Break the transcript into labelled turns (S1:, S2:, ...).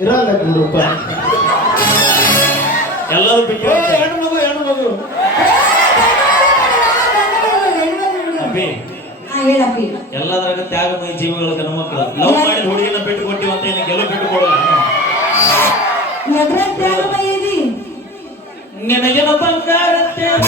S1: ಇರಲ್ಲ ಗುರುಪ್ಪ
S2: ಎಲ್ಲರೂ ಬಿಟ್ಟು
S1: ಹೆಣ್ಣು ಮಗು ಹೆಣ್ಣು ಮಗು.
S2: ಅಪ್ಪಿ
S3: ಹೇಳಪ್ಪಿ
S2: ಎಲ್ಲದರಾಗ ತ್ಯಾಗಮಯ ಜೀವಿಗಳ ಗಣಮಕ್ಕಳು ಲವ್ ಮಾಡಿ ಹುಡುಗಿನ ಬಿಟ್ಟು ಕೊಟ್ಟಿವಂತ ಇನ್ನು ಗೆಲುವು ಬಿಟ್ಟು ಕೊಡಲ್ಲ. ನಿನಗೇನು ಬಂಗಾರ ತ್ಯಾಗ